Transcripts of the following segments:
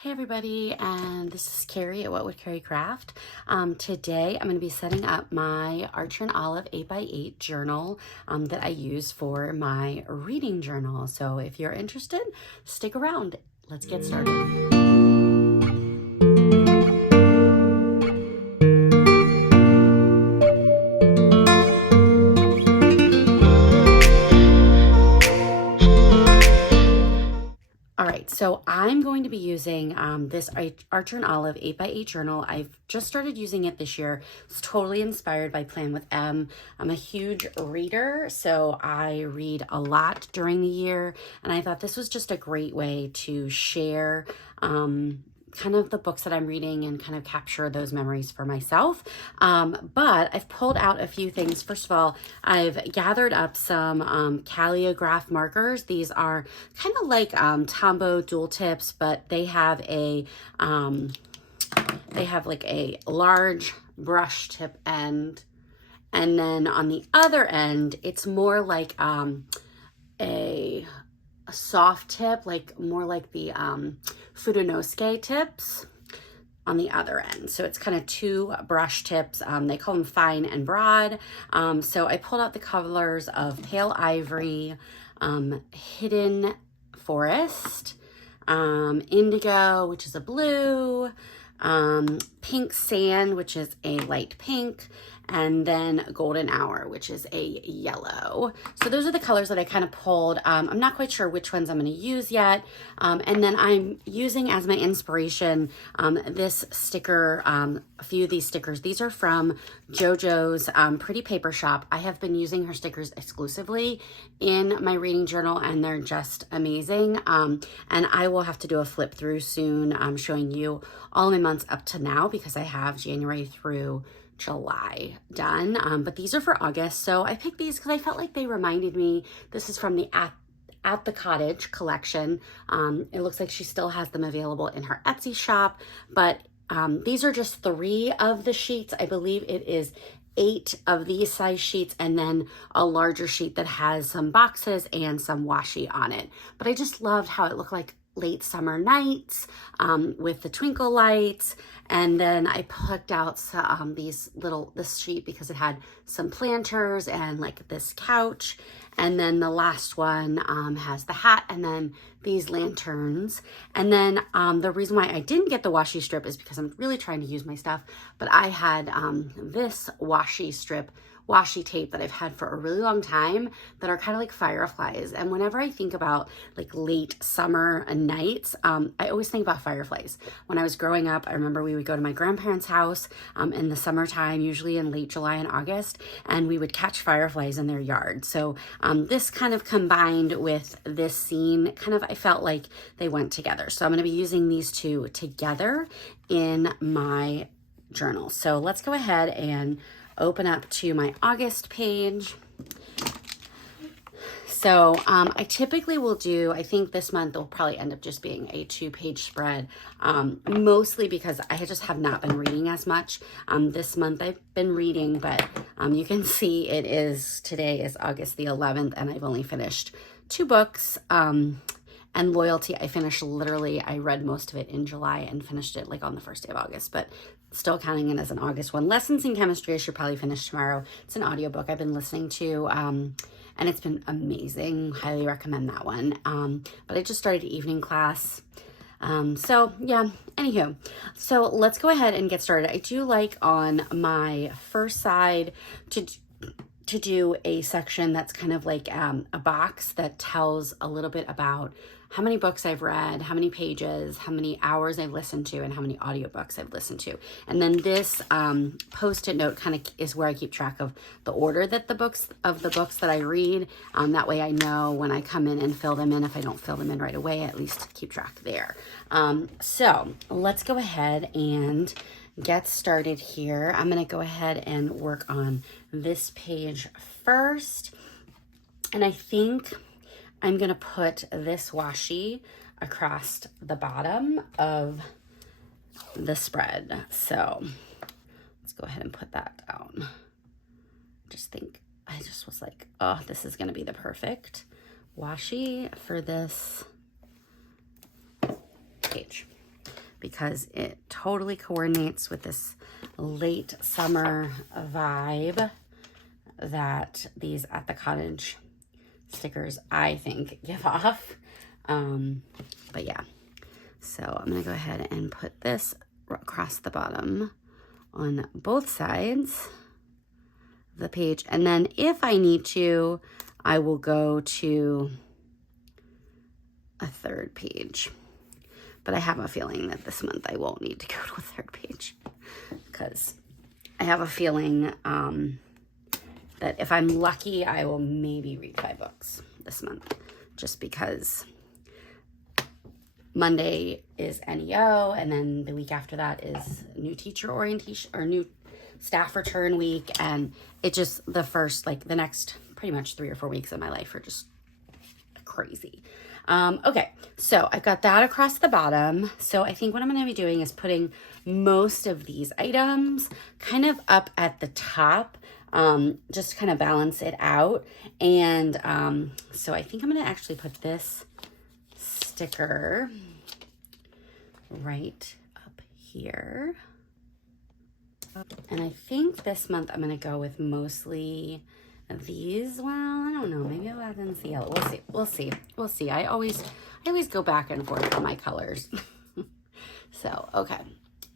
Hey everybody, and this is Carrie at WhatWouldCarrieCraft. Today I'm going to be setting up my Archer and Olive 8x8 journal that I use for my reading journal. So if you're interested, stick around. Let's get started. So I'm going to be using this Archer and Olive 8x8 journal. I've just started using it this year. It's totally inspired by Plan with M. I'm a huge reader, so I read a lot during the year, and I thought this was just a great way to share kind of the books that I'm reading and kind of capture those memories for myself. But I've pulled out a few things. First of all, I've gathered up some calligraph markers. These are kind of like Tombow dual tips, but they have like a large brush tip end. And then on the other end, it's more like a soft tip, like more like the Fudonosuke tips on the other end. So it's kind of two brush tips. They call them fine and broad. So I pulled out the colors of Pale Ivory, Hidden Forest, Indigo, which is a blue, Pink Sand, which is a light pink, and then Golden Hour, which is a yellow. So those are the colors that I kind of pulled. I'm not quite sure which ones I'm going to use yet. And then I'm using as my inspiration this sticker, a few of these stickers. These are from Jojo's Pretty Paper Shop. I have been using her stickers exclusively in my reading journal, and they're just amazing. And I will have to do a flip through soon, showing you all my months up to now, because I have January through July done, but these are for August. So I picked these because I felt like they reminded me. This is from the At the Cottage collection. It looks like she still has them available in her Etsy shop, but these are just 3 of the sheets. I believe it is 8 of these size sheets, and then a larger sheet that has some boxes and some washi on it. But I just loved how it looked like late summer nights with the twinkle lights. And then I picked out this sheet because it had some planters and like this couch. And then the last one has the hat and then these lanterns. And then the reason why I didn't get the washi strip is because I'm really trying to use my stuff, but I had this washi tape that I've had for a really long time that are kind of like fireflies. And whenever I think about like late summer nights, I always think about fireflies. When I was growing up, I remember we would go to my grandparents' house in the summertime, usually in late July and August, and we would catch fireflies in their yard. So this kind of combined with this scene, I felt like they went together. So I'm going to be using these two together in my journal. So let's go ahead and open up to my August page. So I typically will do, I think this month will probably end up just being a 2-page spread, mostly because I just have not been reading as much. This month I've been reading, but you can see today is August the 11th, and I've only finished 2 books. And Loyalty, I read most of it in July and finished it like on the first day of August, but still counting it as an August one. Lessons in Chemistry, I should probably finish tomorrow. It's an audiobook I've been listening to, and it's been amazing. Highly recommend that one. But I just started evening class. So yeah, anywho, so let's go ahead and get started. I do like on my first side to do a section that's kind of like a box that tells a little bit about how many books I've read, how many pages, how many hours I've listened to, and how many audiobooks I've listened to. And then this post-it note kind of is where I keep track of the order that the books that I read. That way I know when I come in and fill them in. If I don't fill them in right away, I at least keep track there. So let's go ahead and get started here. I'm going to go ahead and work on this page first. And I think I'm going to put this washi across the bottom of the spread. So let's go ahead and put that down. I just was like, oh, this is going to be the perfect washi for this page. because it totally coordinates with this late summer vibe that these At the Cottage stickers, I think, give off. But yeah, so I'm gonna go ahead and put this across the bottom on both sides of the page. And then if I need to, I will go to a third page. But I have a feeling that this month I won't need to go to a third page, because I have a feeling that if I'm lucky, I will maybe read 5 books this month, just because Monday is NEO, and then the week after that is new teacher orientation or new staff return week, and it just, the first, like the next pretty much 3 or 4 weeks of my life are just crazy. Okay, so I've got that across the bottom. So I think what I'm going to be doing is putting most of these items kind of up at the top, just to kind of balance it out. And so I think I'm going to actually put this sticker right up here. And I think this month I'm going to go with mostly these. Well, I don't know. Maybe I'll add in the yellow. We'll see. We'll see. We'll see. I always go back and forth on my colors. So, okay.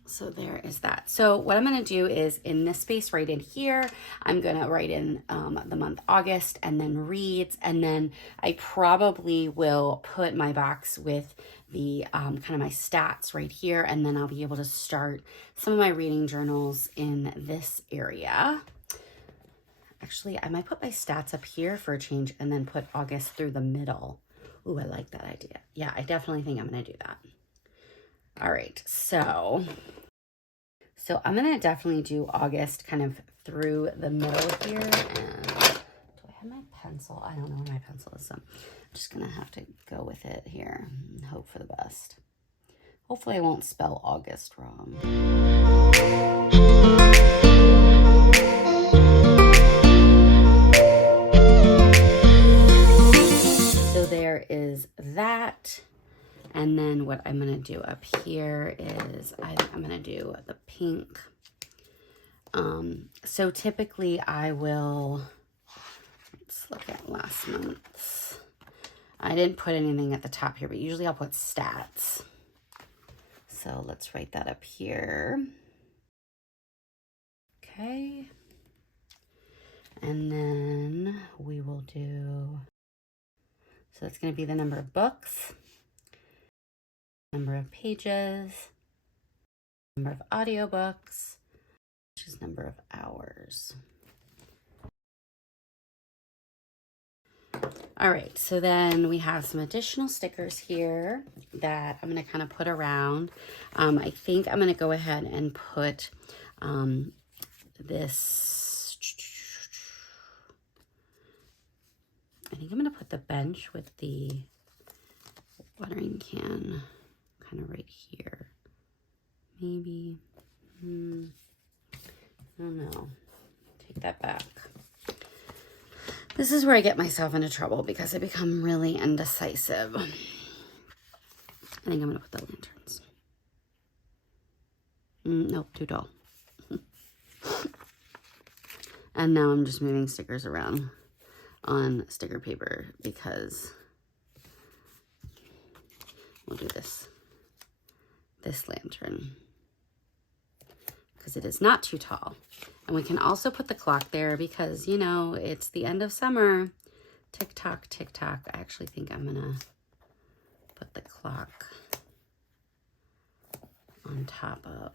So there is that. So what I'm going to do is in this space right in here, I'm going to write in the month August, and then reads. And then I probably will put my box with the kind of my stats right here. And then I'll be able to start some of my reading journals in this area. Actually, I might put my stats up here for a change and then put August through the middle. Ooh, I like that idea. Yeah, I definitely think I'm going to do that. All right, so I'm going to definitely do August kind of through the middle here. And do I have my pencil? I don't know where my pencil is, so I'm just going to have to go with it here and hope for the best. Hopefully I won't spell August wrong. So there is that. And then what I'm going to do up here is I'm going to do the pink. So typically I will, let's look at last month's. I didn't put anything at the top here, but usually I'll put stats. So let's write that up here. Okay. And then we will do, so it's going to be the number of books, number of pages, number of audiobooks, which is number of hours. All right, so then we have some additional stickers here that I'm going to kind of put around. I think I'm going to go ahead and put this. I think I'm going to put the bench with the watering can kind of right here. Maybe. I don't know. Take that back. This is where I get myself into trouble because I become really indecisive. I think I'm going to put the lanterns. Nope, too dull. And now I'm just moving stickers around on sticker paper because we'll do this lantern because it is not too tall. And we can also put the clock there because, you know, it's the end of summer. Tick tock, tick tock. I actually think I'm gonna put the clock on top of,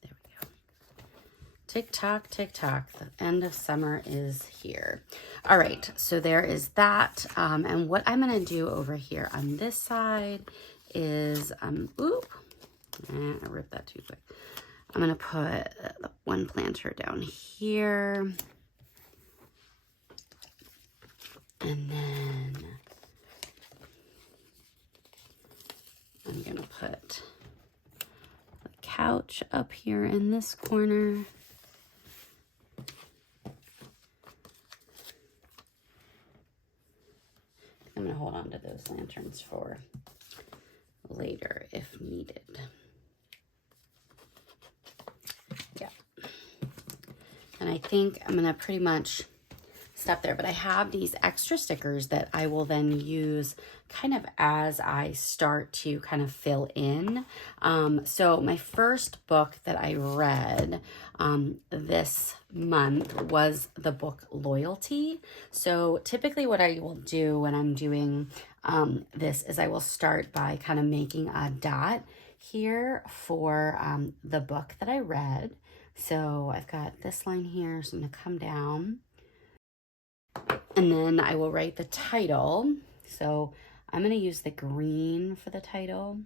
there we go. Tick tock, tick tock. The end of summer is here. All right, so there is that. And what I'm gonna do over here on this side is, I ripped that too quick. I'm going to put one planter down here. And then I'm going to put the couch up here in this corner. I'm going to hold on to those lanterns for later if needed. I think I'm gonna pretty much stop there, but I have these extra stickers that I will then use kind of as I start to kind of fill in. So my first book that I read this month was the book Loyalty. So typically what I will do when I'm doing this is I will start by kind of making a dot here for the book that I read. So I've got this line here, so I'm gonna come down. And then I will write the title. So I'm going to use the green for the title.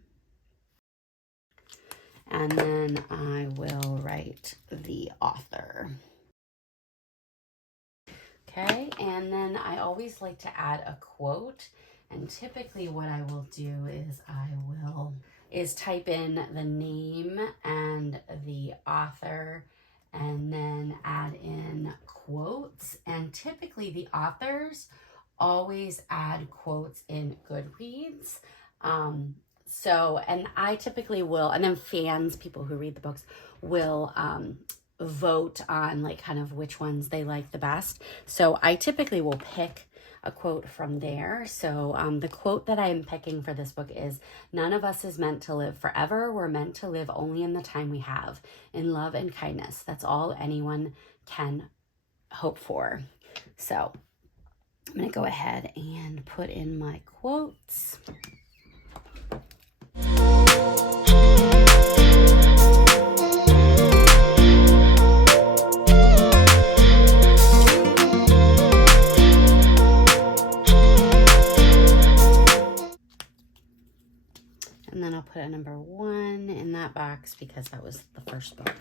And then I will write the author. Okay, and then I always like to add a quote. And typically what I will do is type in the name and the author, and then add in quotes. And typically the authors always add quotes in Goodreads. And I typically will, and then fans, people who read the books, will vote on like kind of which ones they like the best. So I typically will pick a quote from there. So the quote that I'm picking for this book is, "None of us is meant to live forever. We're meant to live only in the time we have, in love and kindness. That's all anyone can hope for." So I'm going to go ahead and put in my quotes. And then I'll put a number 1 in that box because that was the first book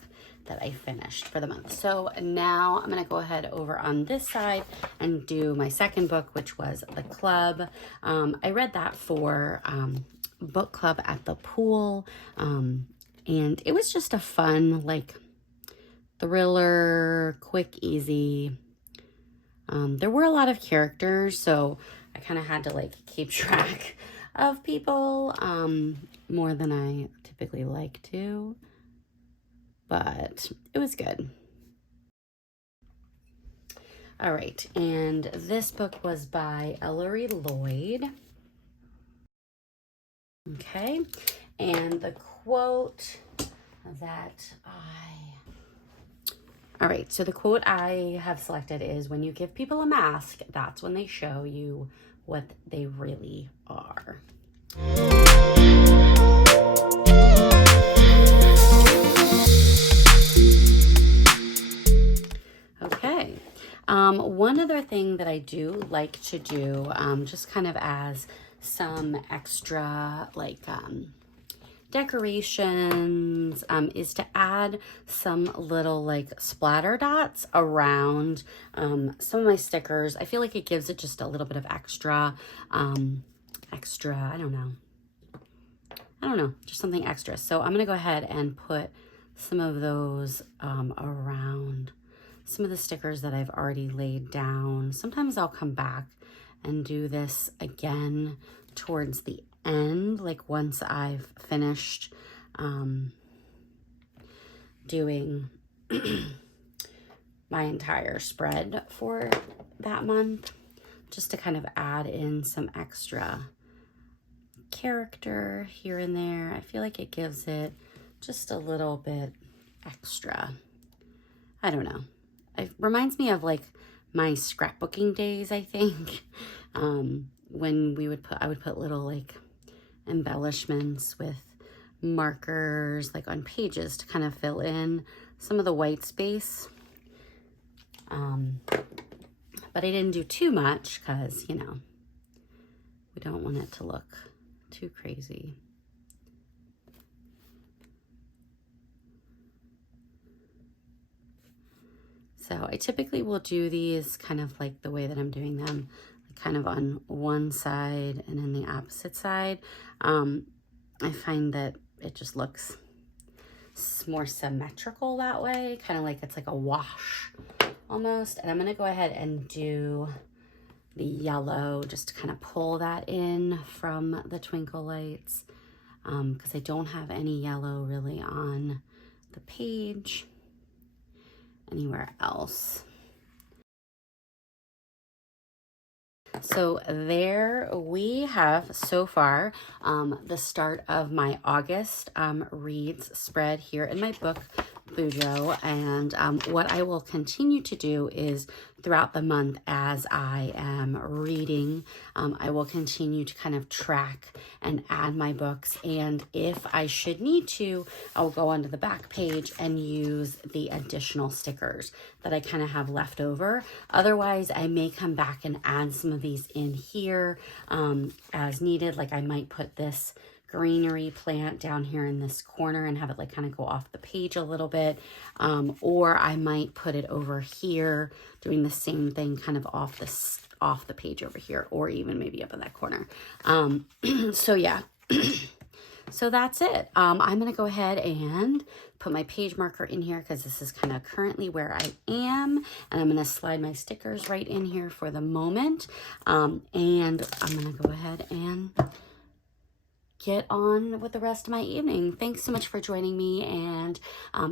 that I finished for the month. So now I'm going to go ahead over on this side and do my second book, which was The Club. I read that for book club at the pool. And it was just a fun, like, thriller, quick, easy. There were a lot of characters, so I kind of had to like keep track of people more than I typically like to, but it was good. All right, and this book was by Ellery Lloyd. Okay, and the quote that all right, so the quote I have selected is, "When you give people a mask, that's when they show you what they really are." Okay. One other thing that I do like to do, just kind of as some extra, like, decorations, is to add some little like splatter dots around some of my stickers. I feel like it gives it just a little bit of extra, I don't know, just something extra. So I'm gonna go ahead and put some of those around some of the stickers that I've already laid down. Sometimes I'll come back and do this again towards the end, like once I've finished doing my entire spread for that month, just to kind of add in some extra character here and there. I feel like it gives it just a little bit extra. I don't know. It reminds me of like my scrapbooking days, I think. When I would put little like embellishments with markers like on pages to kind of fill in some of the white space. But I didn't do too much because, you know, we don't want it to look too crazy. So I typically will do these kind of like the way that I'm doing them, kind of on one side and then the opposite side. I find that it just looks more symmetrical that way, kind of like it's like a wash almost. And I'm going to go ahead and do the yellow just to kind of pull that in from the twinkle lights, because I don't have any yellow really on the page. anywhere else. So there we have so far the start of my August reads spread here in my book, Bujo. And what I will continue to do is throughout the month as I am reading, I will continue to kind of track and add my books. And if I should need to, I'll go onto the back page and use the additional stickers that I kind of have left over. Otherwise, I may come back and add some of these in here as needed. Like I might put this greenery plant down here in this corner and have it like kind of go off the page a little bit. Or I might put it over here doing the same thing kind of off the page over here, or even maybe up in that corner. So yeah, so that's it. I'm going to go ahead and put my page marker in here because this is kind of currently where I am. And I'm going to slide my stickers right in here for the moment. And I'm going to go ahead and get on with the rest of my evening. Thanks so much for joining me. And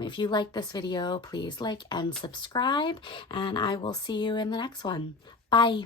if you like this video, please like and subscribe. And I will see you in the next one. Bye.